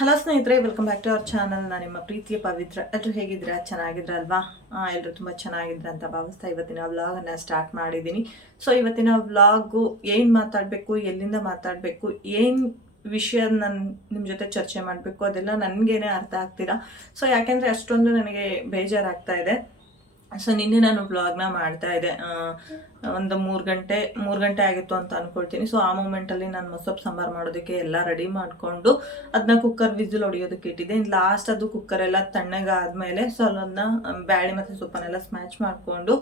Hello ಸ್ನೇಹಿತರೆ welcome back to our channel ನಾನು ನಿಮ್ಮ ಪ್ರೀತಿಯ ಪವಿತ್ರ. ಎಲ್ಲರೂ ಹೇಗಿದ್ದೀರಾ? ಚೆನ್ನಾಗಿದ್ರ ಅಲ್ವಾ? ಎಲ್ಲರೂ ತುಂಬ ಚೆನ್ನಾಗಿದ್ರ ಅಂತ ಭಾವಿಸ್ತಾ ಇವತ್ತಿನ ವ್ಲಾಗನ್ನು ಸ್ಟಾರ್ಟ್ ಮಾಡಿದ್ದೀನಿ. ಸೊ ಇವತ್ತಿನ ವ್ಲಾಗು ಏನು ಮಾತಾಡಬೇಕು, ಎಲ್ಲಿಂದ ಮಾತಾಡಬೇಕು, ಏನು ವಿಷಯ ನಾನು ನಿಮ್ಮ ಜೊತೆ ಚರ್ಚೆ ಮಾಡಬೇಕು ಅದೆಲ್ಲ ನನಗೇನೆ ಅರ್ಥ ಆಗ್ತೀರಾ? ಸೊ ಯಾಕೆಂದರೆ ಅಷ್ಟೊಂದು ನನಗೆ ಬೇಜಾರಾಗ್ತಾ ಇದೆ. ಸೊ ನಿನ್ನೆ ನಾನು ವ್ಲಾಗ್ನ ಮಾಡ್ತಾ ಇದ್ದೆ. ಒಂದು ಮೂರು ಗಂಟೆ ಮೂರು ಗಂಟೆ ಆಗಿತ್ತು ಅಂತ ಅನ್ಕೊಳ್ತೀನಿ. ಸೊ ಆ ಮೂಮೆಂಟಲ್ಲಿ ನಾನು ಮೊಸಪ್ ಸಾಂಬಾರು ಮಾಡೋದಕ್ಕೆ ಎಲ್ಲ ರೆಡಿ ಮಾಡಿಕೊಂಡು ಅದನ್ನ ಕುಕ್ಕರ್ ವಿಸಿಲ್ ಹೊಡಿಯೋದಕ್ಕೆ ಇಟ್ಟಿದ್ದೆ. ಲಾಸ್ಟ್ ಅದು ಕುಕ್ಕರ್ ಎಲ್ಲ ತಣ್ಣಗಾದ್ಮೇಲೆ ಸೊ ಅದನ್ನ ಬ್ಯಾಳಿ ಮತ್ತು ಸೊಪ್ಪನ್ನೆಲ್ಲ ಸ್ಮ್ಯಾಚ್ ಮಾಡಿಕೊಂಡು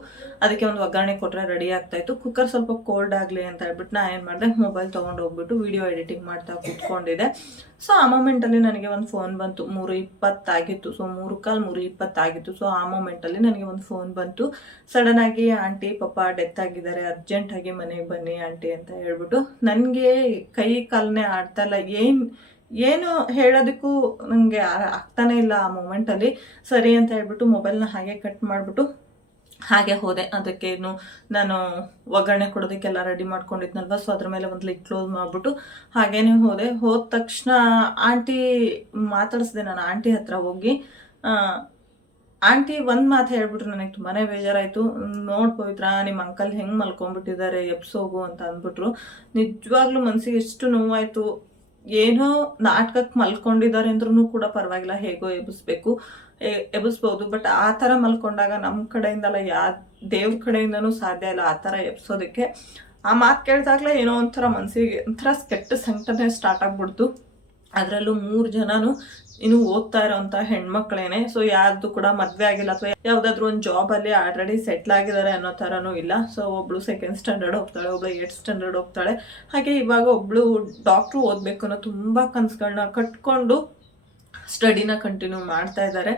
ಅದಕ್ಕೆ ಒಂದು ಒಗ್ಗರಣೆ ಕೊಟ್ಟರೆ ರೆಡಿ ಆಗ್ತಾಯಿತ್ತು ಕುಕ್ಕರ್ ಸ್ವಲ್ಪ ಕೋಲ್ಡ್ ಆಗಲಿ ಅಂತ ಹೇಳ್ಬಿಟ್ಟು ನಾನು ಏನು ಮಾಡಿದೆ ಮೊಬೈಲ್ ತೊಗೊಂಡು ಹೋಗ್ಬಿಟ್ಟು ವಿಡಿಯೋ ಎಡಿಟಿಂಗ್ ಮಾಡ್ತಾ ಕೂತ್ಕೊಂಡಿದ್ದೆ. ಸೊ ಆ ಮೂಮೆಂಟಲ್ಲಿ ನನಗೆ ಒಂದು ಫೋನ್ ಬಂತು. ಮೂರು ಇಪ್ಪತ್ತಾಗಿತ್ತು ಸೊ ಮೂರು ಕಾಲು ಮೂರು ಇಪ್ಪತ್ತಾಗಿತ್ತು ಸೊ ಆ ಮೂಮೆಂಟಲ್ಲಿ ನನಗೆ ಒಂದು ಫೋನ್ ಬಂತು. ಸಡನ್ ಆಗಿ ಆಂಟಿ, ಪಪ್ಪ ಡೆತ್ ಆಗಿದ್ದಾರೆ ಅರ್ಜೆಂಟಾಗಿ ಮನೆಗೆ ಬನ್ನಿ ಆಂಟಿ ಅಂತ ಹೇಳ್ಬಿಟ್ಟು ನನಗೆ ಕೈ ಕಾಲನೇ ಆಡ್ತಾ ಇಲ್ಲ. ಏನು ಏನು ಹೇಳೋದಕ್ಕೂ ನನಗೆ ಆಗ್ತಾನೆ ಇಲ್ಲ ಆ ಮೂಮೆಂಟಲ್ಲಿ ಸರಿ ಅಂತ ಹೇಳ್ಬಿಟ್ಟು ಮೊಬೈಲ್ನ ಹಾಗೆ ಕಟ್ ಮಾಡಿಬಿಟ್ಟು ಹಾಗೆ ಹೋದೆ. ಅದಕ್ಕೇನು ನಾನು ಒಗ್ಗರಣೆ ಕೊಡೋದಕ್ಕೆಲ್ಲ ರೆಡಿ ಮಾಡ್ಕೊಂಡಿದ್ನಲ್ವ ಸೊ ಅದ್ರ ಮೇಲೆ ಒಂದು ಲಿಟ್ ಕ್ಲೋಸ್ ಮಾಡಿಬಿಟ್ಟು ಹಾಗೇನೆ ಹೋದೆ. ಹೋದ ತಕ್ಷಣ ಆಂಟಿ ಮಾತಾಡಿಸ್ದೆ ನಾನು, ಆಂಟಿ ಹತ್ರ ಹೋಗಿ ಆಂಟಿ ಒಂದು ಮಾತು ಹೇಳ್ಬಿಟ್ರು ನನಗೆ ತುಂಬಾ ಬೇಜಾರಾಯಿತು. ನೋಡ್ ಪವಿತ್ರ ನಿಮ್ಮ ಅಂಕಲ್ ಹೆಂಗೆ ಮಲ್ಕೊಂಡ್ಬಿಟ್ಟಿದ್ದಾರೆ ಎಬ್ಸೋಗು ಅಂತ ಅಂದ್ಬಿಟ್ರು. ನಿಜವಾಗ್ಲೂ ಮನ್ಸಿಗೆ ಎಷ್ಟು ನೋವಾಯಿತು. ಏನೋ ನಾಟಕಕ್ಕೆ ಮಲ್ಕೊಂಡಿದ್ದಾರೆ ಅಂದ್ರೂ ಕೂಡ ಪರವಾಗಿಲ್ಲ, ಹೇಗೋ ಎಬ್ಬಿಸ್ಬೇಕು ಎಬ್ಬಿಸ್ಬೋದು ಬಟ್ ಆ ಥರ ಮಲ್ಕೊಂಡಾಗ ನಮ್ಮ ಕಡೆಯಿಂದಲ್ಲ ಯಾ, ದೇವ್ರ ಕಡೆಯಿಂದನೂ ಸಾಧ್ಯ ಇಲ್ಲ ಆ ಥರ ಎಬ್ಸೋದಕ್ಕೆ. ಆ ಮಾತು ಕೇಳಿದಾಗಲೇ ಏನೋ ಒಂಥರ ಮನಸ್ಸಿಗೆ ಒಂಥರ ಕೆಟ್ಟ ಸಂಕಟನೆ ಸ್ಟಾರ್ಟ್ ಆಗ್ಬಿಡ್ತು. ಅದರಲ್ಲೂ ಮೂರು ಜನನು ಇನ್ನು ಓದ್ತಾ ಇರೋಂಥ ಹೆಣ್ಮಕ್ಳೇನೆ ಸೊ ಯಾರ್ದು ಕೂಡ ಮದುವೆ ಆಗಿಲ್ಲ ಅಥವಾ ಯಾವುದಾದ್ರೂ ಒಂದು ಜಾಬಲ್ಲಿ ಆಲ್ರೆಡಿ ಸೆಟ್ಲ್ ಆಗಿದ್ದಾರೆ ಅನ್ನೋ ಥರನೂ ಇಲ್ಲ. ಸೊ ಒಬ್ಳು ಸೆಕೆಂಡ್ ಸ್ಟ್ಯಾಂಡರ್ಡ್ ಹೋಗ್ತಾಳೆ, ಒಬ್ಳು ಏಟ್ ಸ್ಟ್ಯಾಂಡರ್ಡ್ ಹೋಗ್ತಾಳೆ. ಹಾಗೆ ಇವಾಗ ಒಬ್ಳು ಡಾಕ್ಟ್ರು ಓದ್ಬೇಕು ಅನ್ನೋ ತುಂಬಾ ಕನಸುಗಳನ್ನ ಕಟ್ಕೊಂಡು ಸ್ಟಡಿನ ಕಂಟಿನ್ಯೂ ಮಾಡ್ತಾ ಇದ್ದಾರೆ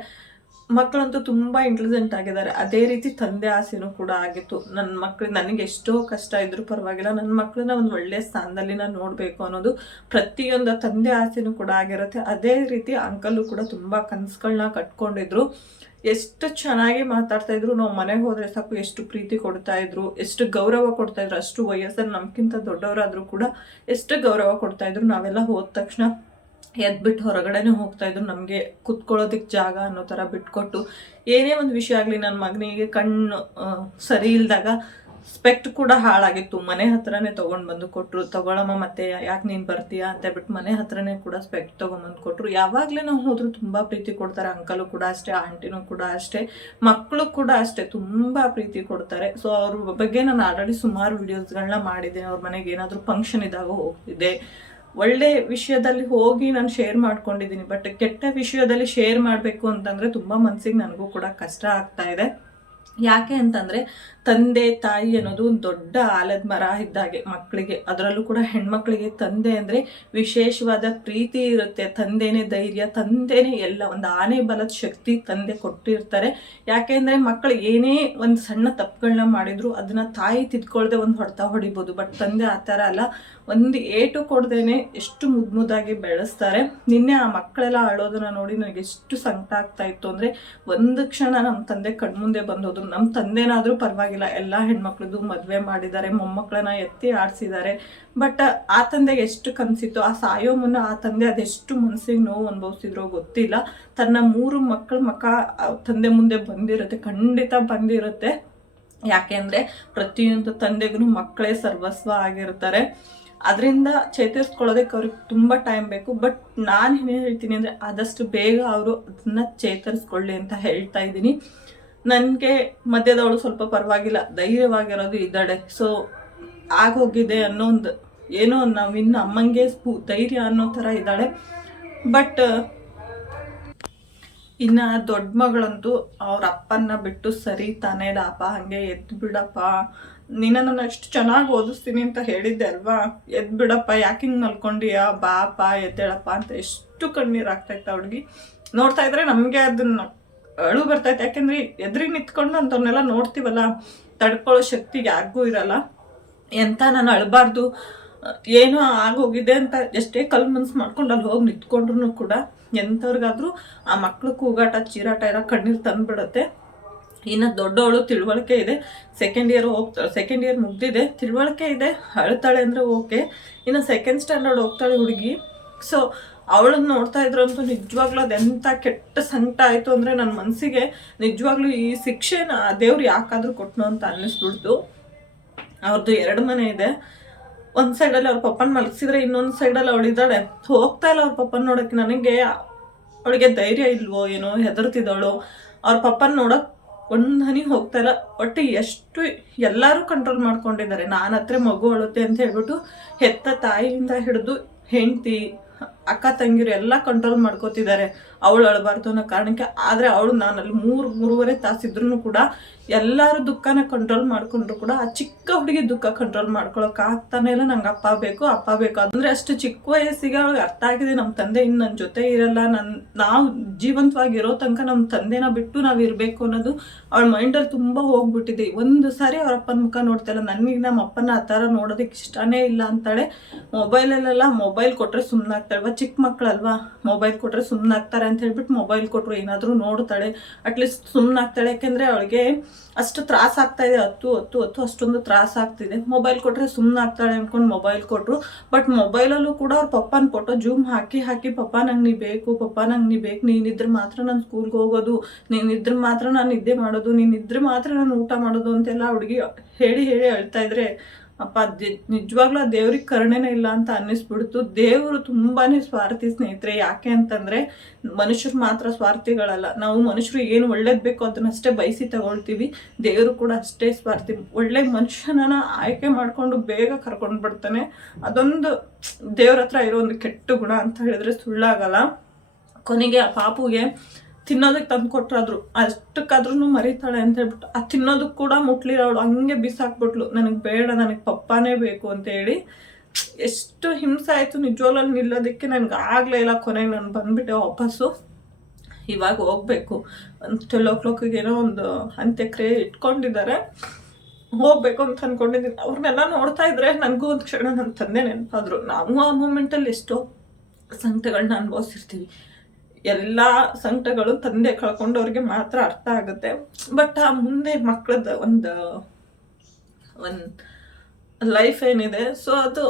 ಮಕ್ಕಳಂತೂ ತುಂಬ ಇಂಟೆಲಿಜೆಂಟ್ ಆಗಿದ್ದಾರೆ. ಅದೇ ರೀತಿ ತಂದೆ ಆಸೆನೂ ಕೂಡ ಆಗಿತ್ತು. ನನ್ನ ಮಕ್ಳು, ನನಗೆ ಎಷ್ಟೋ ಕಷ್ಟ ಇದ್ರೂ ಪರವಾಗಿಲ್ಲ. ನನ್ನ ಮಕ್ಕಳನ್ನ ಒಂದು ಒಳ್ಳೆಯ ಸ್ಥಾನದಲ್ಲಿ ನಾನು ನೋಡಬೇಕು ಅನ್ನೋದು ಪ್ರತಿಯೊಂದು ತಂದೆ ಆಸೆನೂ ಕೂಡ ಆಗಿರುತ್ತೆ. ಅದೇ ರೀತಿ ಅಂಕಲು ಕೂಡ ತುಂಬ ಕನಸುಗಳನ್ನ ಕಟ್ಕೊಂಡಿದ್ರು. ಎಷ್ಟು ಚೆನ್ನಾಗಿ ಮಾತಾಡ್ತಾ ಇದ್ರು. ನಾವು ಮನೆಗೆ ಹೋದರೆ ಸಾಕು ಎಷ್ಟು ಪ್ರೀತಿ ಕೊಡ್ತಾ ಇದ್ರು. ಎಷ್ಟು ಗೌರವ ಕೊಡ್ತಾ ಇದ್ರು. ಅಷ್ಟು ವಯಸ್ಸಲ್ಲಿ ನಮ್ಗಿಂತ ದೊಡ್ಡವರಾದರೂ ಕೂಡ ಎಷ್ಟು ಗೌರವ ಕೊಡ್ತಾ ಇದ್ರು. ನಾವೆಲ್ಲ ಹೋದ ತಕ್ಷಣ ಎದ್ಬಿಟ್ಟು ಹೊರಗಡೆನೆ ಹೋಗ್ತಾ ಇದ್ರು. ನಮಗೆ ಕುತ್ಕೊಳ್ಳೋದಕ್ಕೆ ಜಾಗ ಅನ್ನೋ ಥರ ಬಿಟ್ಕೊಟ್ಟು ಏನೇ ಒಂದು ವಿಷಯ ಆಗಲಿ ನನ್ನ ಮಗನಿಗೆ ಕಣ್ಣು ಸರಿ ಇಲ್ದಾಗ ಸ್ಪೆಕ್ಟ್ ಕೂಡ ಹಾಳಾಗಿತ್ತು. ಮನೆ ಹತ್ರನೇ ತೊಗೊಂಡು ಬಂದು ಕೊಟ್ಟರು ತಗೊಳಮ್ಮ ಮತ್ತೆ ಯಾಕೆ ನೀನು ಬರ್ತೀಯ ಅಂತ ಬಿಟ್ಟು ಮನೆ ಹತ್ರನೇ ಕೂಡ ಸ್ಪೆಕ್ಟ್ ತೊಗೊಂಬಂದು ಕೊಟ್ಟರು ಯಾವಾಗಲೇ ನಾವು ಹೋದ್ರು ತುಂಬ ಪ್ರೀತಿ ಕೊಡ್ತಾರೆ. ಅಂಕಲು ಕೂಡ ಅಷ್ಟೇ, ಆಂಟಿನೂ ಕೂಡ ಅಷ್ಟೇ ಮಕ್ಕಳು ಕೂಡ ಅಷ್ಟೇ, ತುಂಬ ಪ್ರೀತಿ ಕೊಡ್ತಾರೆ. ಸೊ ಅವ್ರ ಬಗ್ಗೆ ನಾನು ಆಲ್ರೆಡಿ ಸುಮಾರು ವಿಡಿಯೋಸ್ಗಳನ್ನ ಮಾಡಿದ್ದೇನೆ ಅವ್ರ ಮನೆಗೆ ಏನಾದರೂ ಫಂಕ್ಷನ್ ಇದ್ದಾಗ ಹೋಗ್ತಿದ್ದೆ. ಒಳ್ಳೆ ವಿಷಯದಲ್ಲಿ ಹೋಗಿ ನಾನು ಶೇರ್ ಮಾಡ್ಕೊಂಡಿದ್ದೀನಿ. ಬಟ್ ಕೆಟ್ಟ ವಿಷಯದಲ್ಲಿ ಶೇರ್ ಮಾಡಬೇಕು ಅಂತಂದರೆ ತುಂಬ ಮನಸ್ಸಿಗೆ ನನಗೂ ಕೂಡ ಕಷ್ಟ ಆಗ್ತಾ ಇದೆ. ಯಾಕೆ ಅಂತಂದರೆ ತಂದೆ ತಾಯಿ ಅನ್ನೋದು ಒಂದು ದೊಡ್ಡ ಆಲದ ಮರ ಇದ್ದಾಗೆ ಮಕ್ಕಳಿಗೆ ಅದರಲ್ಲೂ ಕೂಡ ಹೆಣ್ಮಕ್ಳಿಗೆ ತಂದೆ ಅಂದರೆ ವಿಶೇಷವಾದ ಪ್ರೀತಿ ಇರುತ್ತೆ. ತಂದೆನೇ ಧೈರ್ಯ, ತಂದೆನೇ ಎಲ್ಲ, ಒಂದು ಆನೆ ಬಲದ ಶಕ್ತಿ ತಂದೆ ಕೊಟ್ಟಿರ್ತಾರೆ. ಯಾಕೆ ಅಂದರೆ ಮಕ್ಕಳು ಏನೇ ಒಂದು ಸಣ್ಣ ತಪ್ಪುಗಳನ್ನ ಮಾಡಿದ್ರು ಅದನ್ನ ತಾಯಿ ತಿದ್ಕೊಳ್ದೆ ಒಂದು ಹೊಡೆತ ಹೊಡಿಬೋದು. ಬಟ್ ತಂದೆ ಆ ಥರ ಅಲ್ಲ. ಒಂದು ಏಟು ಕೊಡ್ದೇನೆ ಎಷ್ಟು ಮುದ್ದು ಮುದ್ದಾಗಿ ಬೆಳೆಸ್ತಾರೆ. ನಿನ್ನೆ ಆ ಮಕ್ಕಳೆಲ್ಲ ಅಳೋದನ್ನ ನೋಡಿ ನನಗೆ ಎಷ್ಟು ಸಂಕಟ ಆಗ್ತಾ ಇತ್ತು ಅಂದರೆ ಒಂದು ಕ್ಷಣ ನಮ್ಮ ತಂದೆ ಕಣ್ಮುಂದೆ ಬಂದೋದು ನಮ್ಮ ತಂದೆನಾದರೂ ಪರವಾಗಿಲ್ಲ. ಎಲ್ಲ ಹೆಣ್ಮಕ್ಳದ್ದು ಮದುವೆ ಮಾಡಿದ್ದಾರೆ ಮೊಮ್ಮಕ್ಕಳನ್ನ ಎತ್ತಿ ಆಡಿಸಿದ್ದಾರೆ. ಬಟ್ ಆ ತಂದೆಗೆ ಎಷ್ಟು ಕನಸಿತ್ತು, ಆ ಸಾಯೋ ಮುನ್ನ ಆ ತಂದೆ ಅದೆಷ್ಟು ಮನಸ್ಸಿಗೆ ನೋವು ಅನುಭವಿಸಿದ್ರೋ ಗೊತ್ತಿಲ್ಲ. ತನ್ನ ಮೂರು ಮಕ್ಕಳ ಮಕ್ಕ ತಂದೆ ಮುಂದೆ ಬಂದಿರುತ್ತೆ, ಖಂಡಿತ ಬಂದಿರುತ್ತೆ. ಯಾಕೆ ಅಂದರೆ ಪ್ರತಿಯೊಂದು ತಂದೆಗೂ ಮಕ್ಕಳೇ ಸರ್ವಸ್ವ ಆಗಿರ್ತಾರೆ. ಅದರಿಂದ ಚೇತರಿಸ್ಕೊಳ್ಳೋದಕ್ಕೆ ಅವ್ರಿಗೆ ತುಂಬ ಟೈಮ್ ಬೇಕು. ಬಟ್ ನಾನು ಏನು ಹೇಳ್ತೀನಿ ಅಂದರೆ ಆದಷ್ಟು ಬೇಗ ಅವರು ಅದನ್ನ ಚೇತರಿಸ್ಕೊಳ್ಳಿ ಅಂತ ಹೇಳ್ತಾ ಇದ್ದೀನಿ. ನನಗೆ ಮಧ್ಯದವಳು ಸ್ವಲ್ಪ ಪರವಾಗಿಲ್ಲ, ಧೈರ್ಯವಾಗಿರೋದು ಇದ್ದಾಳೆ. ಸೊ ಆಗೋಗಿದೆ ಅನ್ನೋ ಒಂದು ಏನೋ ನಾವು ಇನ್ನು ಅಮ್ಮಂಗೆ ಸ್ಫೂ ಧೈರ್ಯ ಅನ್ನೋ ಥರ ಇದ್ದಾಳೆ. ಬಟ್ ಇನ್ನು ದೊಡ್ಡ ಮಗಳಂತೂ ಅವ್ರ ಅಪ್ಪನ್ನ ಬಿಟ್ಟು ಸರಿ ತಾನೇ ಡಾಪ ಹಾಗೆ ಎದ್ದು ಬಿಡಪ್ಪ. ನಿನ್ನ ನಾನು ಎಷ್ಟು ಚೆನ್ನಾಗಿ ಓದಿಸ್ತೀನಿ ಅಂತ ಹೇಳಿದ್ದೆ ಅಲ್ವಾ? ಎದ್ದು ಬಿಡಪ್ಪ, ಯಾಕೆ ಹಿಂಗೆ ಮಲ್ಕೊಂಡಿಯಾ? ಬಾಪ, ಎದ್ದೇಳಪ್ಪ ಅಂತ ಎಷ್ಟು ಕಣ್ಣೀರು ಆಗ್ತಾಯಿತ್ತು ಹುಡುಗಿ. ನೋಡ್ತಾ ಇದ್ರೆ ನಮಗೆ ಅದನ್ನ ಅಳು ಬರ್ತೈತೆ. ಯಾಕೆಂದ್ರೆ ಎದುರಿಗೆ ನಿಂತ್ಕೊಂಡು ಅಂಥವ್ರನ್ನೆಲ್ಲ ನೋಡ್ತೀವಲ್ಲ, ತಡ್ಕೊಳ್ಳೋ ಶಕ್ತಿ ಯಾರಿಗೂ ಇರಲ್ಲ. ಎಂತ ನಾನು ಅಳಬಾರ್ದು, ಏನೋ ಆಗೋಗಿದೆ ಅಂತ ಎಷ್ಟೇ ಕಲ್ ಮನ್ಸು ಮಾಡ್ಕೊಂಡು ಅಲ್ಲಿ ಹೋಗಿ ನಿಂತ್ಕೊಂಡ್ರು ಕೂಡ ಎಂಥವ್ರಿಗಾದ್ರೂ ಆ ಮಕ್ಳು ಕೂಗಾಟ, ಚೀರಾಟ ಇರೋ ಕಣ್ಣೀರು ತಂದ್ಬಿಡುತ್ತೆ. ಇನ್ನು ದೊಡ್ಡವಳು ತಿಳುವಳಿಕೆ ಇದೆ. ಸೆಕೆಂಡ್ ಇಯರ್ ಹೋಗ್ತಾಳೆ ಸೆಕೆಂಡ್ ಇಯರ್ ಮುಗ್ದಿದೆ. ತಿಳುವಳಿಕೆ ಇದೆ. ಅಳ್ತಾಳೆ ಅಂದರೆ ಓಕೆ ಇನ್ನು ಸೆಕೆಂಡ್ ಸ್ಟ್ಯಾಂಡರ್ಡ್ ಹೋಗ್ತಾಳೆ ಹುಡುಗಿ. ಸೊ ಅವಳನ್ನ ನೋಡ್ತಾ ಇದ್ರಂತೂ ನಿಜವಾಗ್ಲೂ ಅದೆಂಥ ಕೆಟ್ಟ ಸಂಕಟ ಆಯಿತು ಅಂದರೆ ನನ್ನ ಮನಸ್ಸಿಗೆ ನಿಜವಾಗ್ಲೂ ಈ ಶಿಕ್ಷೆನ ದೇವ್ರು ಯಾಕಾದರೂ ಕೊಟ್ಟನು ಅಂತ ಅನ್ನಿಸ್ಬಿಡ್ತು. ಅವ್ರದ್ದು ಎರಡು ಮನೆ ಇದೆ. ಒಂದು ಸೈಡಲ್ಲಿ ಅವ್ರ ಪಪ್ಪನ ಮಲಗಿಸಿದ್ರೆ ಇನ್ನೊಂದು ಸೈಡಲ್ಲಿ ಅವಳಿದ್ದಾಳೆ ಹೋಗ್ತಾ ಇಲ್ಲ ಅವ್ರ ಪಪ್ಪನ ನೋಡೋಕ್ಕೆ ನನಗೆ ಅವಳಿಗೆ ಧೈರ್ಯ ಇಲ್ವೋ ಏನೋ ಹೆದರ್ತಿದ್ದಾಳೋ? ಅವ್ರ ಪಪ್ಪನ ನೋಡಕ್ ಒಂದು ಹನಿ ಹೋಗ್ತಾ ಇಲ್ಲ. ಒಟ್ಟು ಎಷ್ಟು ಎಲ್ಲರೂ ಕಂಟ್ರೋಲ್ ಮಾಡ್ಕೊಂಡಿದ್ದಾರೆ. ನಾನು ಹತ್ರ ಮಗು ಅಳುತ್ತೆ ಅಂತ ಹೇಳ್ಬಿಟ್ಟು ಹೆತ್ತ ತಾಯಿಯಿಂದ ಹಿಡಿದು ಹೆಂಡತಿ ಅಕ್ಕ ತಂಗಿರು ಎಲ್ಲ ಕಂಟ್ರೋಲ್ ಮಾಡ್ಕೋತಿದ್ದಾರೆ. ಅವಳು ಅಳಬಾರ್ದು ಅನ್ನೋ ಕಾರಣಕ್ಕೆ ಆದರೆ ಅವಳು ನಾನಲ್ಲಿ ಮೂರು, ಮೂರುವರೆ ತಾಸಿದ್ರು ಕೂಡ ಎಲ್ಲರೂ ದುಃಖನ ಕಂಟ್ರೋಲ್ ಮಾಡ್ಕೊಂಡ್ರು ಕೂಡ ಆ ಚಿಕ್ಕ ಹುಡುಗಿ ದುಃಖ ಕಂಟ್ರೋಲ್ ಮಾಡ್ಕೊಳ್ಳೋಕೆ ಆಗ್ತಾನೆ ಇಲ್ಲ. ನಂಗೆ ಅಪ್ಪ ಬೇಕು ಅಪ್ಪ ಬೇಕು ಅಂದರೆ ಅಷ್ಟು ಚಿಕ್ಕ ವಯಸ್ಸಿಗೆ ಅವಳಿಗೆ ಅರ್ಥ ಆಗಿದೆ. ನಮ್ಮ ತಂದೆ ಇನ್ನು ನನ್ನ ಜೊತೆ ಇರಲ್ಲ. ನನ್ನ ನಾವು ಜೀವಂತವಾಗಿರೋ ತನಕ ನಮ್ಮ ತಂದೆನ ಬಿಟ್ಟು ನಾವು ಇರಬೇಕು ಅನ್ನೋದು ಅವಳ ಮೈಂಡಲ್ಲಿ ತುಂಬ ಹೋಗ್ಬಿಟ್ಟಿದೆ. ಒಂದು ಸಾರಿ ಅವ್ರ ಅಪ್ಪನ ಮುಖ ನೋಡ್ತಾ ಇಲ್ಲ. ನನಗೆ ನಮ್ಮ ಅಪ್ಪನ ಆ ಥರ ನೋಡೋದಕ್ಕೆ ಇಷ್ಟನೇ ಇಲ್ಲ ಅಂತಾಳೆ. ಮೊಬೈಲಲ್ಲೆಲ್ಲ ಮೊಬೈಲ್ ಕೊಟ್ಟರೆ ಸುಮ್ಮನಾಗ್ತಾಳೆ ಚಿಕ್ಕ ಮಕ್ಕಳಲ್ವಾ ಮೊಬೈಲ್ ಕೊಟ್ಟರೆ ಸುಮ್ಮನಾಗ್ತಾರೆ ಅಂತ ಹೇಳ್ಬಿಟ್ಟು ಮೊಬೈಲ್ ಕೊಟ್ಟರು ಏನಾದರೂ ನೋಡ್ತಾಳೆ ಅಟ್ಲೀಸ್ಟ್ ಸುಮ್ಮನಾಗ್ತಾಳೆ ಯಾಕೆಂದರೆ ಅವಳಿಗೆ ಅಷ್ಟು ತ್ರಾಸ ಇದೆ, ಹತ್ತು ಹತ್ತು ಹತ್ತು, ಅಷ್ಟೊಂದು ತ್ರಾಸ ಆಗ್ತಿದೆ. ಮೊಬೈಲ್ ಕೊಟ್ಟರೆ ಸುಮ್ಮನಾಗ್ತಾಳೆ ಅಂದ್ಕೊಂಡು ಮೊಬೈಲ್ ಕೊಟ್ಟರು ಬಟ್ ಮೊಬೈಲಲ್ಲೂ ಕೂಡ ಅವ್ರ ಪಪ್ಪನ ಫೋಟೋ ಜೂಮ್ ಹಾಕಿ ಹಾಕಿ, ಪಪ್ಪ, ನಂಗೆ ನೀ ಬೇಕು, ಪಪ್ಪ, ನಂಗೆ ನೀ ಬೇಕು. ನೀನಿದ್ರೆ ಮಾತ್ರ ನಾನು ಸ್ಕೂಲ್ಗೆ ಹೋಗೋದು. ನೀನಿದ್ರೆ ಮಾತ್ರ ನಾನು ನಿದ್ದೆ ಮಾಡೋದು. ನೀನಿದ್ರೆ ಮಾತ್ರ ನಾನು ಊಟ ಮಾಡೋದು. ಅಂತೆಲ್ಲ ಹುಡುಗಿ ಹೇಳಿ ಹೇಳಿ ಅಳ್ತಾ ಇದ್ರೆ ಅಪ್ಪ ನಿಜವಾಗ್ಲೂ ಆ ದೇವ್ರಿಗೆ ಕರುಣೆನೇ ಇಲ್ಲ ಅಂತ ಅನ್ನಿಸ್ಬಿಡ್ತು. ದೇವರು ತುಂಬಾನೇ ಸ್ವಾರ್ಥಿ ಸ್ನೇಹಿತರೆ. ಯಾಕೆ ಅಂತಂದ್ರೆ, ಮನುಷ್ಯರು ಮಾತ್ರ ಸ್ವಾರ್ಥಿಗಳಲ್ಲ. ನಾವು ಮನುಷ್ಯರು ಏನು ಒಳ್ಳೇದು ಬೇಕೋ ಅದನ್ನಷ್ಟೇ ಬಯಸಿ ತಗೊಳ್ತೀವಿ. ದೇವರು ಕೂಡ ಅಷ್ಟೇ ಸ್ವಾರ್ಥಿ. ಒಳ್ಳೆ ಮನುಷ್ಯನನ್ನ ಆಯ್ಕೆ ಮಾಡಿಕೊಂಡು ಬೇಗ ಕರ್ಕೊಂಡು ಬಿಡ್ತಾನೆ. ಅದೊಂದು ದೇವ್ರ ಹತ್ರ ಇರೋ ಒಂದು ಕೆಟ್ಟ ಗುಣ ಅಂತ ಹೇಳಿದ್ರೆ ಸುಳ್ಳಾಗಲ್ಲ. ಕೊನೆಗೆ ಆ ಪಾಪುಗೆ ತಿನ್ನೋದಕ್ಕೆ ತಂದು ಕೊಟ್ರಾದ್ರು. ಅಷ್ಟಕ್ಕಾದ್ರೂ ಮರಿತಾಳೆ ಅಂತ ಹೇಳ್ಬಿಟ್ಟು, ಆ ತಿನ್ನೋದಕ್ಕೆ ಕೂಡ ಮುಟ್ಲಿಲ್ಲ ಅವಳು. ಹಂಗೆ ಬಿಸಾಕ್ಬಿಟ್ಲು. ನನಗೆ ಬೇಡ, ನನಗೆ ಪಪ್ಪಾನೇ ಬೇಕು ಅಂತ ಹೇಳಿ, ಎಷ್ಟು ಹಿಂಸೆ ಆಯಿತು ನಿಜವಾಗ್ಲೂ ನಿಲ್ಲೋದಕ್ಕೆ ನನಗೆ ಆಗಲೇ ಇಲ್ಲ ಕೊನೆಗೆ ನಾನು ಬಂದುಬಿಟ್ಟೆ ವಾಪಸ್ಸು. ಇವಾಗ ಹೋಗ್ಬೇಕು. ಒಂದು ಟ್ವೆಲ್ ಓ ಕ್ಲಾಕಿಗೆ ಏನೋ ಒಂದು ಅಂತ್ಯಕ್ರಿಯೆ ಇಟ್ಕೊಂಡಿದ್ದಾರೆ. ಹೋಗ್ಬೇಕು ಅಂತ ಅಂದ್ಕೊಂಡಿದ್ದೀನಿ ಅವ್ರನ್ನೆಲ್ಲ ನೋಡ್ತಾ ಇದ್ರೆ ನನಗೂ ಒಂದು ಕ್ಷಣ ನನ್ನ ತಂದೆ ನೆನಪಾದ್ರು. ನಾವು ಆ ಮೂಮೆಂಟಲ್ಲಿ ಎಷ್ಟೋ ಸಂಕಟಗಳನ್ನ ಅನುಭವಿಸಿರ್ತೀವಿ. ಎಲ್ಲ ಸಂಕಟಗಳು ತಂದೆ ಕಳ್ಕೊಂಡವ್ರಿಗೆ ಮಾತ್ರ ಅರ್ಥ ಆಗುತ್ತೆ. ಬಟ್ ಆ ಮುಂದೆ ಮಕ್ಕಳದ ಒಂದು ಒಂದು ಲೈಫ್ ಏನಿದೆ ಸೊ ಅದು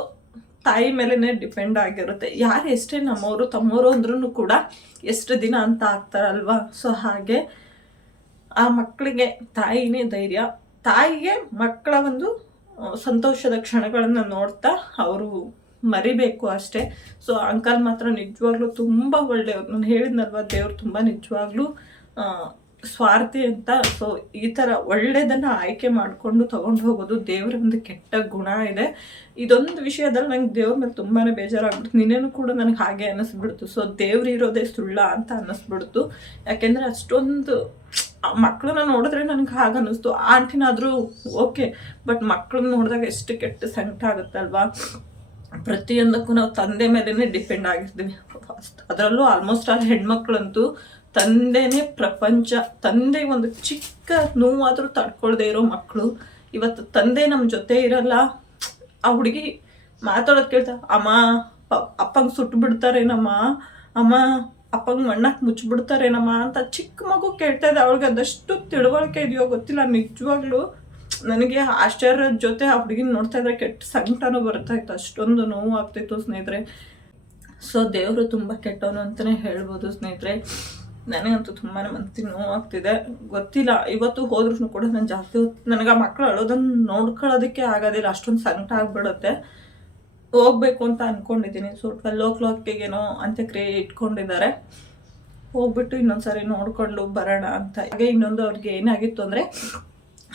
ತಾಯಿ ಮೇಲೇ ಡಿಪೆಂಡ್ ಆಗಿರುತ್ತೆ. ಯಾರು ಎಷ್ಟೇ ನಮ್ಮವರು, ತಮ್ಮವರು ಅಂದ್ರೂ ಕೂಡ ಎಷ್ಟು ದಿನ ಅಂತ ಆಗ್ತಾರಲ್ವಾ? ಸೊ ಹಾಗೆ ಆ ಮಕ್ಕಳಿಗೆ ತಾಯಿನೇ ಧೈರ್ಯ. ತಾಯಿಗೆ ಮಕ್ಕಳ ಒಂದು, ಸಂತೋಷದ ಕ್ಷಣಗಳನ್ನು ನೋಡ್ತಾ ಅವರು ಮರಿಬೇಕು ಅಷ್ಟೇ. ಸೊ ಅಂಕಲ್ ಮಾತ್ರ ನಿಜವಾಗ್ಲೂ ತುಂಬ ಒಳ್ಳೆಯ ನಾನು ಹೇಳಿದ್ನಲ್ವ, ದೇವ್ರು ತುಂಬ ನಿಜವಾಗ್ಲೂ ಸ್ವಾರ್ಥಿ ಅಂತ. ಸೊ ಈ ಥರ ಒಳ್ಳೆಯದನ್ನು ಆಯ್ಕೆ ಮಾಡಿಕೊಂಡು ತೊಗೊಂಡು ಹೋಗೋದು ದೇವರ ಒಂದು ಕೆಟ್ಟ ಗುಣ ಇದೆ. ಇದೊಂದು ವಿಷಯದಲ್ಲಿ ನಂಗೆ ದೇವ್ರ ಮೇಲೆ ತುಂಬಾ ಬೇಜಾರಾಗ್ಬಿಡ್ತು. ನಿನ್ನೇನು ಕೂಡ ನನಗೆ ಹಾಗೆ ಅನ್ನಿಸ್ಬಿಡ್ತು. ಸೊ ದೇವ್ರು ಇರೋದೇ ಸುಳ್ಳ ಅಂತ ಅನ್ನಿಸ್ಬಿಡ್ತು. ಯಾಕೆಂದರೆ ಅಷ್ಟೊಂದು ಮಕ್ಕಳನ್ನ ನೋಡಿದ್ರೆ ನನಗೆ ಹಾಗೆ ಅನ್ನಿಸ್ತು. ಆಂಟಿನಾದರೂ ಓಕೆ, ಬಟ್ ಮಕ್ಕಳನ್ನ ನೋಡಿದಾಗ ಎಷ್ಟು ಕೆಟ್ಟ ಸಂಕಟ ಆಗುತ್ತಲ್ವಾ? ಪ್ರತಿಯೊಂದಕ್ಕೂ ನಾವು ತಂದೆ ಮೇಲೇ ಡಿಪೆಂಡ್ ಆಗಿರ್ತೀವಿ. ಅದರಲ್ಲೂ ಆಲ್ಮೋಸ್ಟ್ ಆಲ್ ಹೆಣ್ಮಕ್ಳಂತೂ ತಂದೆನೇ ಪ್ರಪಂಚ, ತಂದೆ ಒಂದು ಚಿಕ್ಕ ನೋವಾದರೂ ತಡ್ಕೊಳ್ದೆ ಇರೋ ಮಕ್ಕಳು ಇವತ್ತು ತಂದೆ ನಮ್ಮ ಜೊತೆ ಇರಲ್ಲ. ಆ ಹುಡುಗಿ ಮಾತಾಡೋದು ಕೇಳ್ತಾ, ಅಮ್ಮ ಅಪ್ಪಂಗೆ ಸುಟ್ಟು ಬಿಡ್ತಾರೇನಮ್ಮ? ಅಮ್ಮ, ಅಪ್ಪಂಗೆ ಮಣ್ಣಕ್ಕೆ ಮುಚ್ಚಿಬಿಡ್ತಾರೇನಮ್ಮ ಅಂತ ಚಿಕ್ಕ ಮಗು ಕೇಳ್ತಾ ಇದೆ. ಅವಳಿಗೆ ಅದಷ್ಟು ತಿಳುವಳಿಕೆ ಇದೆಯೋ ಗೊತ್ತಿಲ್ಲ. ನಿಜವಾಗ್ಲೂ ನನಗೆ ಆಶ್ಚರ್ಯದ ಜೊತೆ ಆ ಹುಡುಗಿನ ನೋಡ್ತಾ ಇದ್ರೆ ಕೆಟ್ಟ ಸಂಕಟನೂ ಬರ್ತಾ ಇತ್ತು ಅಷ್ಟೊಂದು ನೋವು ಆಗ್ತಿತ್ತು ಸ್ನೇಹಿತರೆ. ಸೊ ದೇವರು ತುಂಬ ಕೆಟ್ಟವನು ಅಂತಲೇ ಹೇಳ್ಬೋದು ಸ್ನೇಹಿತರೆ. ನನಗಂತೂ ತುಂಬಾ ಮನಸ್ಸಿಗೆ ನೋವು ಆಗ್ತಿದೆ. ಗೊತ್ತಿಲ್ಲ, ಇವತ್ತು ಹೋದ್ರೂ ಕೂಡ ನಾನು ಜಾಸ್ತಿ ನನಗೆ ಆ ಮಕ್ಕಳು ಅಳೋದನ್ನು ನೋಡ್ಕೊಳ್ಳೋದಕ್ಕೆ ಆಗೋದಿಲ್ಲ. ಅಷ್ಟೊಂದು ಸಂಕಟ ಆಗ್ಬಿಡುತ್ತೆ. ಹೋಗ್ಬೇಕು ಅಂತ ಅಂದ್ಕೊಂಡಿದ್ದೀನಿ ಸೊ ಟ್ವೆಲ್ ಓ ಕ್ಲಾಕಿಗೇನೋ ಅಂತ್ಯಕ್ರಿಯೆ ಇಟ್ಕೊಂಡಿದ್ದಾರೆ. ಹೋಗ್ಬಿಟ್ಟು ಇನ್ನೊಂದ್ಸರಿ ನೋಡ್ಕೊಂಡು ಬರೋಣ ಅಂತ. ಹಾಗೆ ಇನ್ನೊಂದು ಅವ್ರಿಗೆ ಏನಾಗಿತ್ತು ಅಂದರೆ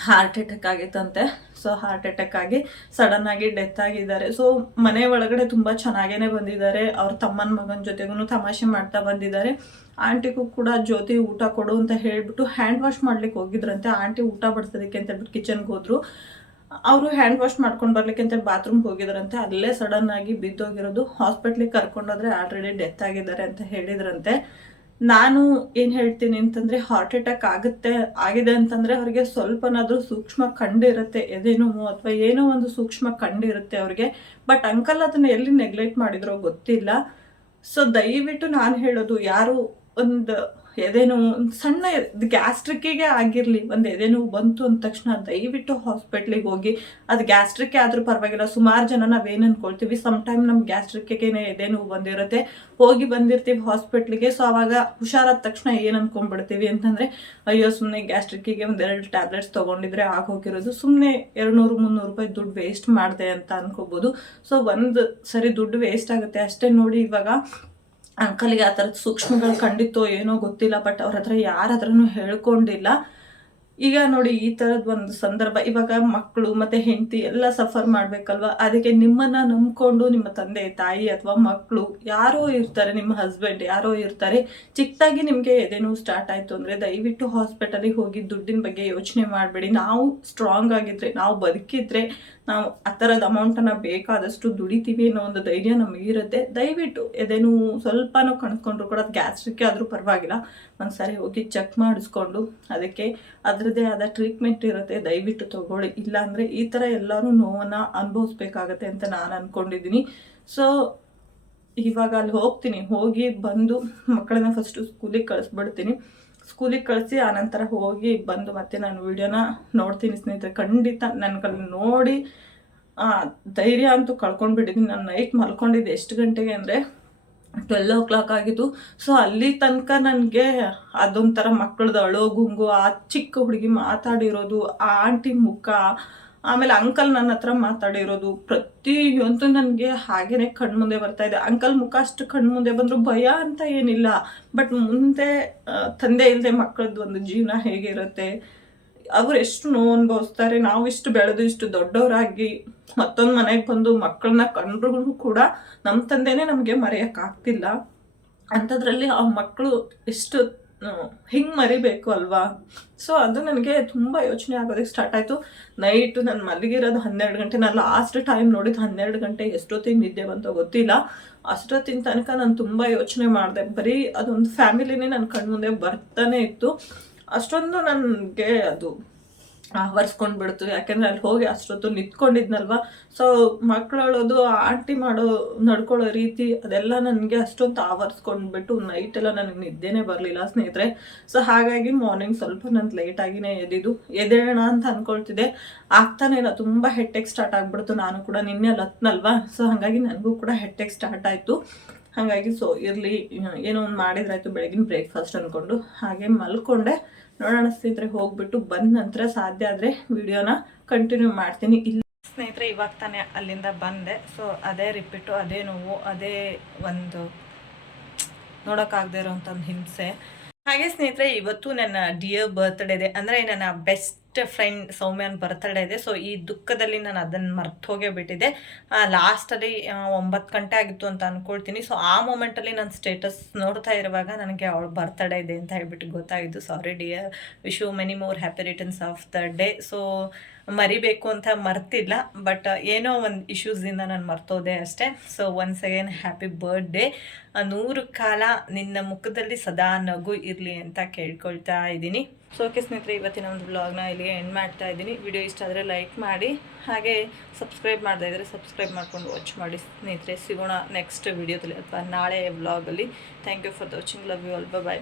ಹಾರ್ಟ್ ಅಟ್ಯಾಕ್ ಆಗಿತ್ತಂತೆ. ಸೊ ಹಾರ್ಟ್ ಅಟ್ಯಾಕ್ ಆಗಿ ಸಡನ್ ಆಗಿ ಡೆತ್ ಆಗಿದ್ದಾರೆ. ಸೊ ಮನೆ ಒಳಗಡೆ ತುಂಬ ಚೆನ್ನಾಗೇನೆ ಬಂದಿದ್ದಾರೆ. ಅವ್ರ ತಮ್ಮನ ಮಗನ ಜೊತೆಗೂ ತಮಾಷೆ ಮಾಡ್ತಾ ಬಂದಿದ್ದಾರೆ. ಆಂಟಿಗೂ ಕೂಡ ಜ್ಯೋತಿ ಊಟ ಕೊಡು ಅಂತ ಹೇಳಿಬಿಟ್ಟು ಹ್ಯಾಂಡ್ ವಾಶ್ ಮಾಡ್ಲಿಕ್ಕೆ ಹೋಗಿದ್ರಂತೆ. ಆಂಟಿ ಊಟ ಬಡಿಸೋದಕ್ಕೆ ಅಂತ ಹೇಳ್ಬಿಟ್ಟು ಕಿಚನ್ಗೆ ಹೋದ್ರು. ಅವರು ಹ್ಯಾಂಡ್ ವಾಶ್ ಮಾಡ್ಕೊಂಡು ಬರ್ಲಿಕ್ಕೆ ಅಂತ ಬಾತ್ರೂಮ್ಗೆ ಹೋಗಿದ್ರಂತೆ. ಅಲ್ಲೇ ಸಡನ್ ಆಗಿ ಬಿದ್ದೋಗಿರೋದು. ಹಾಸ್ಪಿಟ್ಲಿಗೆ ಕರ್ಕೊಂಡೋದ್ರೆ ಆಲ್ರೆಡಿ ಡೆತ್ ಆಗಿದ್ದಾರೆ ಅಂತ ಹೇಳಿದ್ರಂತೆ. ನಾನು ಏನು ಹೇಳ್ತೀನಿ ಅಂತಂದರೆ ಹಾರ್ಟ್ ಅಟ್ಯಾಕ್ ಆಗುತ್ತೆ, ಆಗಿದೆ ಅಂತಂದರೆ ಅವ್ರಿಗೆ ಸ್ವಲ್ಪನಾದರೂ ಸೂಕ್ಷ್ಮ ಕಂಡಿರುತ್ತೆ ಎದೇನೋ ಅಥವಾ ಏನೋ ಒಂದು ಸೂಕ್ಷ್ಮ ಕಂಡಿರುತ್ತೆ ಅವ್ರಿಗೆ. ಬಟ್ ಅಂಕಲ್ ಅದನ್ನು ಎಲ್ಲಿ ನೆಗ್ಲೆಕ್ಟ್ ಮಾಡಿದ್ರೋ ಗೊತ್ತಿಲ್ಲ. ಸೊ ದಯವಿಟ್ಟು ನಾನು ಹೇಳೋದು ಯಾರು ಒಂದು ಎದೆನೋವು ಸಣ್ಣ ಗ್ಯಾಸ್ಟ್ರಿಕ್ಕಿಗೆ ಆಗಿರಲಿ, ಒಂದು ಎದೆನೋವು ಬಂತು ಅಂದ ತಕ್ಷಣ ದಯವಿಟ್ಟು ಹಾಸ್ಪಿಟ್ಲಿಗೆ ಹೋಗಿ, ಅದು ಗ್ಯಾಸ್ಟ್ರಿಕ್ ಆದರೂ ಪರವಾಗಿಲ್ಲ, ಸುಮಾರು ಜನ ನಾವೇನು ಅಂದ್ಕೊಳ್ತೀವಿ ಸಮ್ ಟೈಮ್ ನಮ್ಗೆ ಗ್ಯಾಸ್ಟ್ರಿಕ್ಕಿಗೆ ಎದೆನೋವು ಬಂದಿರುತ್ತೆ. ಹೋಗಿ ಬಂದಿರ್ತೀವಿ ಹಾಸ್ಪಿಟ್ಲಿಗೆ ಸೊ ಆವಾಗ ಹುಷಾರಾದ ತಕ್ಷಣ ಏನು ಅಂದ್ಕೊಂಡ್ಬಿಡ್ತೀವಿ ಅಂತಂದರೆ, ಅಯ್ಯೋ ಸುಮ್ಮನೆ ಗ್ಯಾಸ್ಟ್ರಿಕ್ಕಿಗೆ ಒಂದೆರಡು ಟ್ಯಾಬ್ಲೆಟ್ಸ್ ತೊಗೊಂಡಿದ್ರೆ ಆಗೋಗಿರೋದು ಸುಮ್ಮನೆ ಎರಡು ನೂರು ಮುನ್ನೂರು ರೂಪಾಯಿ ದುಡ್ಡು ವೇಸ್ಟ್ ಮಾಡಿದೆ ಅಂತ ಅನ್ಕೋಬೋದು. ಸೊ ಒಂದು ಸರಿ ದುಡ್ಡು ವೇಸ್ಟ್ ಆಗುತ್ತೆ ಅಷ್ಟೇ ನೋಡಿ ಇವಾಗ. ಅಂಕಲ್ಗೆ ಆ ಥರದ ಸೂಕ್ಷ್ಮಗಳು ಕಂಡಿತ್ತೋ ಏನೋ ಗೊತ್ತಿಲ್ಲ ಬಟ್ ಅವ್ರ ಹತ್ರ ಯಾರ ಹತ್ರನೂ ಹೇಳ್ಕೊಂಡಿಲ್ಲ. ಈಗ ನೋಡಿ ಈ ಥರದ್ ಒಂದು ಸಂದರ್ಭ. ಇವಾಗ ಮಕ್ಕಳು ಮತ್ತೆ ಹೆಂಡತಿ ಎಲ್ಲ ಸಫರ್ ಮಾಡ್ಬೇಕಲ್ವಾ? ಅದಕ್ಕೆ ನಿಮ್ಮನ್ನ ನಂಬ್ಕೊಂಡು ನಿಮ್ಮ ತಂದೆ, ತಾಯಿ ಅಥವಾ ಮಕ್ಕಳು ಯಾರೋ ಇರ್ತಾರೆ, ನಿಮ್ಮ ಹಸ್ಬೆಂಡ್ ಯಾರೋ ಇರ್ತಾರೆ ಚಿಕ್ಕದಾಗಿ ನಿಮಗೆ ಎದೆನೂ ಸ್ಟಾರ್ಟ್ ಆಯ್ತು ಅಂದ್ರೆ ದಯವಿಟ್ಟು ಹಾಸ್ಪಿಟಲಿಗೆ ಹೋಗಿ ದುಡ್ಡಿನ ಬಗ್ಗೆ ಯೋಚನೆ ಮಾಡಬೇಡಿ. ನಾವು ಸ್ಟ್ರಾಂಗ್ ಆಗಿದ್ರೆ, ನಾವು ಬದುಕಿದ್ರೆ, ನಾವು ಆ ಥರದ ಅಮೌಂಟನ್ನು ಬೇಕಾದಷ್ಟು ದುಡಿತೀವಿ ಅನ್ನೋ ಒಂದು ಧೈರ್ಯ ನಮಗಿರುತ್ತೆ ದಯವಿಟ್ಟು ಎದೇನು ಸ್ವಲ್ಪನೂ ಕಣ್ಕೊಂಡ್ರು ಕೂಡ ಗ್ಯಾಸ್ಟ್ರಿಕ್ ಆದರೂ ಪರವಾಗಿಲ್ಲ. ಒಂದ್ಸರಿ ಹೋಗಿ ಚೆಕ್ ಮಾಡಿಸ್ಕೊಂಡು ಅದಕ್ಕೆ ಅದರದ್ದೇ ಆದ ಟ್ರೀಟ್ಮೆಂಟ್ ಇರುತ್ತೆ, ದಯವಿಟ್ಟು ತಗೊಳ್ಳಿ. ಇಲ್ಲಾಂದರೆ ಈ ಥರ ಎಲ್ಲರೂ ನೋವನ್ನು ಅನುಭವಿಸ್ಬೇಕಾಗತ್ತೆ ಅಂತ ನಾನು ಅಂದ್ಕೊಂಡಿದ್ದೀನಿ ಸೊ ಇವಾಗ ಅಲ್ಲಿ ಹೋಗ್ತೀನಿ. ಹೋಗಿ ಬಂದು ಮಕ್ಕಳನ್ನ ಫಸ್ಟು ಸ್ಕೂಲಿಗೆ ಕಳಿಸ್ಬಿಡ್ತೀನಿ. ಸ್ಕೂಲಿಗೆ ಕಳಿಸಿ ಆನಂತರ ಹೋಗಿ ಬಂದು ಮತ್ತೆ ನಾನು ವಿಡಿಯೋನ ನೋಡ್ತೀನಿ ಸ್ನೇಹಿತರೆ. ಖಂಡಿತ ನನಗಲ್ಲಿ ನೋಡಿ ಧೈರ್ಯ ಅಂತೂ ಕಳ್ಕೊಂಡ್ಬಿಟ್ಟಿದ್ದೀನಿ ನಾನು ನೈಟ್ ಮಲ್ಕೊಂಡಿದ್ದೆ. ಎಷ್ಟು ಗಂಟೆಗೆ ಅಂದರೆ ಟ್ವೆಲ್ ಓ ಕ್ಲಾಕ್ ಆಗಿತ್ತು ಸೊ ಅಲ್ಲಿ ತನಕ ನನಗೆ ಅದೊಂಥರ ಮಕ್ಕಳದ್ದು ಅಳೋ ಗುಂಗು, ಆ ಚಿಕ್ಕ ಹುಡುಗಿ ಮಾತಾಡಿರೋದು, ಆ ಆಂಟಿ ಮುಖ, ಆಮೇಲೆ ಅಂಕಲ್ ನನ್ನ ಹತ್ರ ಮಾತಾಡಿರೋದು, ಪ್ರತಿಯೊಂದು ನನಗೆ ಹಾಗೇನೆ ಕಣ್ಮುಂದೆ ಬರ್ತಾ ಇದೆ. ಅಂಕಲ್ ಮುಖ ಅಷ್ಟು ಕಣ್ಮುಂದೆ ಬಂದರೂ ಭಯ ಅಂತ ಏನಿಲ್ಲ. ಬಟ್ ಮುಂದೆ ತಂದೆ ಇಲ್ಲದೆ ಮಕ್ಕಳದ್ದು ಒಂದು ಜೀವನ ಹೇಗಿರುತ್ತೆ? ಅವ್ರು ಎಷ್ಟು ನೋವು ಅನುಭವಿಸ್ತಾರೆ ನಾವು ಇಷ್ಟು ಬೆಳೆದು ಇಷ್ಟು ದೊಡ್ಡವರಾಗಿ ಮತ್ತೊಂದು ಮನೆಗೆ ಬಂದು ಮಕ್ಕಳನ್ನ ಕಂಡ್ರು ಕೂಡ ನಮ್ಮ ತಂದೆನೇ ನಮಗೆ ಮರೆಯೋಕ್ಕಾಗ್ತಿಲ್ಲ. ಅಂಥದ್ರಲ್ಲಿ ಆ ಮಕ್ಕಳು ಎಷ್ಟು ಹಿಂಗೆ ಮರಿಬೇಕು ಅಲ್ವಾ? ಸೊ ಅದು ನನಗೆ ತುಂಬ ಯೋಚನೆ ಆಗೋದಕ್ಕೆ ಸ್ಟಾರ್ಟ್ ಆಯ್ತು. ನೈಟು ನಾನು ಮಲಗಿರೋದು ಹನ್ನೆರಡು ಗಂಟೆ, ನಾನು ಲಾಸ್ಟ್ ಟೈಮ್ ನೋಡಿದ ಹನ್ನೆರಡು ಗಂಟೆ ಎಷ್ಟೊತ್ತಿಗೆ ನಿದ್ದೆ ಬಂತೋ ಗೊತ್ತಿಲ್ಲ. ಅಷ್ಟೊತ್ತಿನ ತನಕ ನಾನು ತುಂಬ ಯೋಚನೆ ಮಾಡಿದೆ. ಬರೀ ಅದೊಂದು ಫ್ಯಾಮಿಲಿನೇ ನನ್ನ ಕಣ್ಮುಂದೆ ಬರ್ತಾನೆ ಇತ್ತು. ಅಷ್ಟೊಂದು ನನಗೆ ಅದು ಆವರಿಸ್ಕೊಂಡು ಬಿಡ್ತು. ಯಾಕೆಂದ್ರೆ ಅಲ್ಲಿ ಹೋಗಿ ಅಷ್ಟೊತ್ತು ನಿಂತ್ಕೊಂಡಿದ್ನಲ್ವ? ಸೊ ಮಕ್ಕಳೋದು ಆಂಟಿ ಮಾಡೋ, ನಡ್ಕೊಳ್ಳೋ ರೀತಿ ಅದೆಲ್ಲ ನನಗೆ ಅಷ್ಟೊಂದು ಆವರಿಸ್ಕೊಂಡ್ಬಿಟ್ಟು ನೈಟ್ ಎಲ್ಲ ನನಗೆ ನಿದ್ದೆನೇ ಬರಲಿಲ್ಲ ಸ್ನೇಹಿತರೆ. ಸೊ ಹಾಗಾಗಿ ಮಾರ್ನಿಂಗ್ ಸ್ವಲ್ಪ ನಾನು ಲೇಟಾಗಿನೇ ಎದ್ದಿದ್ದು. ಎದೇಣ ಅಂತ ಅಂದ್ಕೊಳ್ತಿದ್ದೆ ಆಗ್ತಾನೆ ಇಲ್ಲ. ತುಂಬ ಹೆಟ್ಟೆಗೆ ಸ್ಟಾರ್ಟ್ ಆಗಿಬಿಡ್ತು. ನಾನು ಕೂಡ ನಿನ್ನೆ ಲತ್ನಲ್ವಾ ಸೊ ಹಾಗಾಗಿ ನನಗೂ ಕೂಡ ಹೆಟ್ಟೆಗೆ ಸ್ಟಾರ್ಟ್ ಆಯಿತು. ಹಾಗಾಗಿ ಸೊ ಇರಲಿ ಏನೋ ಒಂದು ಮಾಡಿದ್ರಾಯ್ತು ಬೆಳಗಿನ ಬ್ರೇಕ್ಫಾಸ್ಟ್ ಅಂದ್ಕೊಂಡು ಹಾಗೆ ಮಲ್ಕೊಂಡೆ. ನೋಡೋಣ ಸ್ನೇಹಿತರೆ, ಹೋಗ್ಬಿಟ್ಟು ಬಂದ ನಂತರ ಸಾಧ್ಯ ಆದರೆ ವಿಡಿಯೋನ ಕಂಟಿನ್ಯೂ ಮಾಡ್ತೀನಿ. ಇಲ್ಲಿ ಸ್ನೇಹಿತರೆ, ಇವಾಗ ತಾನೇ ಅಲ್ಲಿಂದ ಬಂದೆ. ಸೊ, ಅದೇ ರಿಪೀಟು, ಅದೇ ನೋವು, ಅದೇ ಒಂದು ನೋಡೋಕ್ಕಾಗದೇ ಇರೋಂಥ ಒಂದು ಹಿಂಸೆ. ಹಾಗೆ ಸ್ನೇಹಿತರೆ, ಇವತ್ತು ನನ್ನ ಡಿಯರ್ ಬರ್ತ್ಡೇ ಇದೆ ಅಂದರೆ ನನ್ನ ಬೆಸ್ಟ್ ಫ್ರೆಂಡ್ ಸೌಮ್ಯನ ಬರ್ತಡೇ ಇದೆ. ಸೊ ಈ ದುಃಖದಲ್ಲಿ ನಾನು ಅದನ್ನು ಮರ್ತು ಹೋಗೇ ಬಿಟ್ಟಿದ್ದೆ. ಲಾಸ್ಟಲ್ಲಿ ಒಂಬತ್ತು ಗಂಟೆ ಆಗಿತ್ತು ಅಂತ ಅನ್ಕೊಳ್ತೀನಿ. ಸೊ ಆ ಮೂಮೆಂಟಲ್ಲಿ ನಾನು ಸ್ಟೇಟಸ್ ನೋಡ್ತಾ ಇರುವಾಗ ನನಗೆ ಅವಳು ಬರ್ತಡೇ ಇದೆ ಅಂತ ಹೇಳ್ಬಿಟ್ಟು ಗೊತ್ತಾಯಿತು. Sorry dear wish you many more happy returns of the day so ಮರಿಬೇಕು ಅಂತ ಮರ್ತಿಲ್ಲ ಬಟ್ ಏನೋ ಒಂದು ಇಶ್ಯೂಸಿಂದ ನಾನು ಮರ್ತೋದೆ ಅಷ್ಟೇ. So once again happy birthday ನೂರು ಕಾಲ ನಿನ್ನ ಮುಖದಲ್ಲಿ ಸದಾ ನಗು ಇರಲಿ ಅಂತ ಕೇಳ್ಕೊಳ್ತಾ ಇದ್ದೀನಿ. ಸೊ ಓಕೆ ಸ್ನೇಹಿತರೆ, ಇವತ್ತಿನ ಒಂದು ಬ್ಲಾಗ್ನ ಇಲ್ಲಿಗೆ ಎಂಡ್ ಮಾಡ್ತಾ ಇದ್ದೀನಿ. ವಿಡಿಯೋ ಇಷ್ಟ ಆದರೆ ಲೈಕ್ ಮಾಡಿ, ಹಾಗೆ ಸಬ್ಸ್ಕ್ರೈಬ್ ಮಾಡ್ತಾ ಇದ್ದರೆ ಸಬ್ಸ್ಕ್ರೈಬ್ ಮಾಡ್ಕೊಂಡು ವಾಚ್ ಮಾಡಿ. ಸ್ನೇಹಿತರೆ, ಸಿಗೋಣ ನೆಕ್ಸ್ಟ್ ವಿಡಿಯೋದಲ್ಲಿ ಅಥವಾ ನಾಳೆ ವ್ಲಾಗಲ್ಲಿ thank you for watching love you all bye